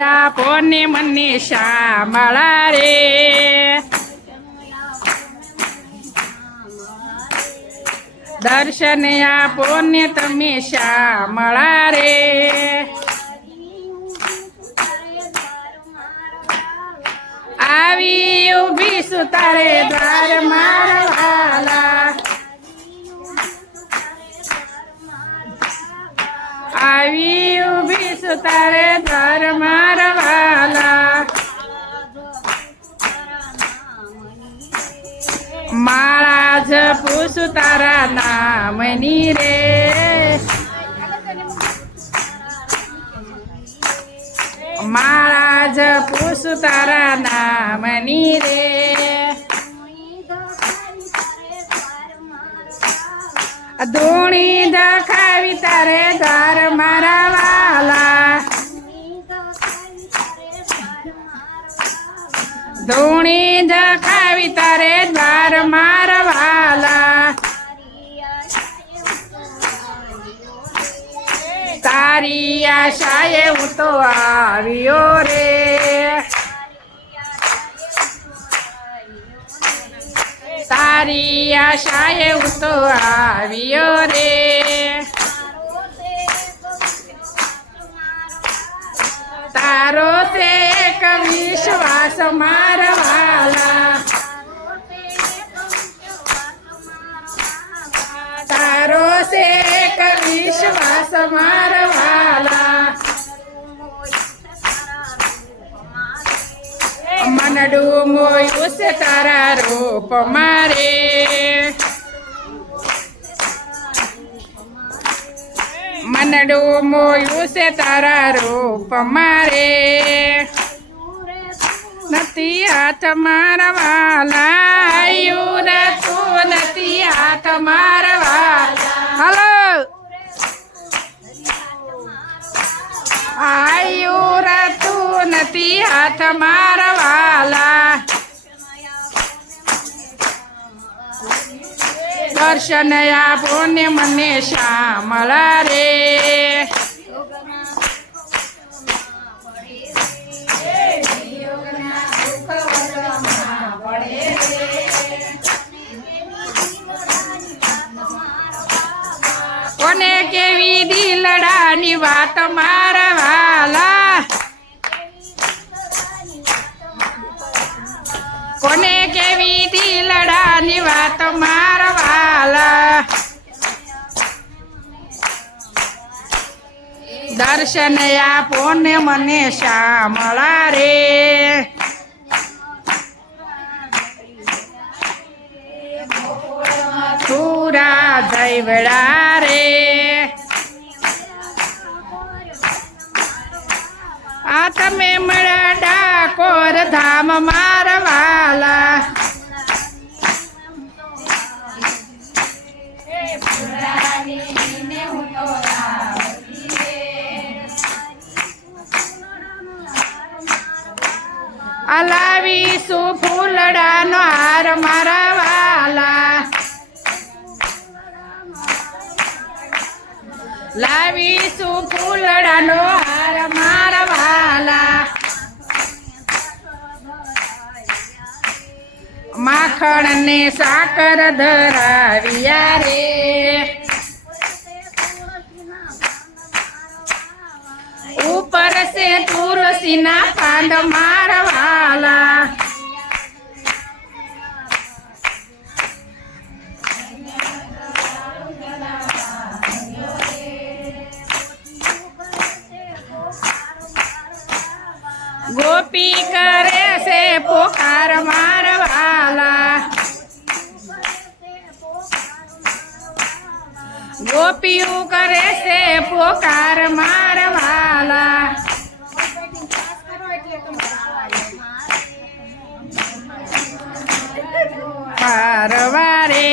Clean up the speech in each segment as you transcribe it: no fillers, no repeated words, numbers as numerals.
પોને મને શામળા રે દર્શન આપો ને તમે શામળા રે આવી ઊભી છું તારે દ્વાર મારા વાલા આવી ઊભી છું તારે દ્વાર મારા વાલા માળા જપું છું તારા નામની રે માળા જપું છું તારા નામની રે ધૂણી દખાવી તારે દ્વાર મારા વાલા ધૂણી દખાવી તારે દ્વાર મારા વાલા તારી આશાએ હું તો આવ્યો રે તારી આશાએ હું તો આવ્યો રે તારો તે એક વિશ્વાસ મારા વાલા તારો છે એક વિશ્વાસ મારા વાલા મનડું મોયું છે તારા રૂપ મારે મનડું મોયું છે તારા રૂપ મારે નથી હાથ મારા વાલા આયુ રે તું નથી હાથ મારા વાલા હલો આયુ રે તું નથી હાથ મારા વાલા દર્શન આપો ને મને શામળા રે કોને કેવી દિલડાની વાત મારા વાલા કોને કેવી દિલડાની વાત મારા વાલા દર્શન આપો ને મને શામળા રે પૂરા જયવડા રે આ તમે મળ્યા ડાકોર ધામ મારા વાલા લાવીશું ફૂલડાનો હાર મારા વાલા લાવીશું ફૂલડાનો હાર મારા વાલા માખણ ને સાકર ધરાવ્યા રે ઉપર से तुलसीना पांड मारा वाला गोपी करे से पुकार मारा वाला गोपियों करे से पुकार मारा वाला पारवारे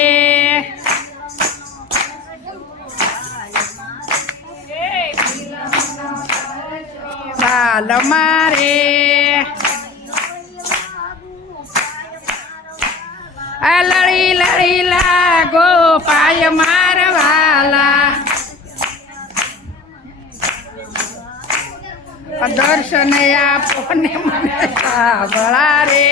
बाल मारे लड़ी लड़ी लागो पाय मारवाला દર્શન આપો ને મને સાંભળા રે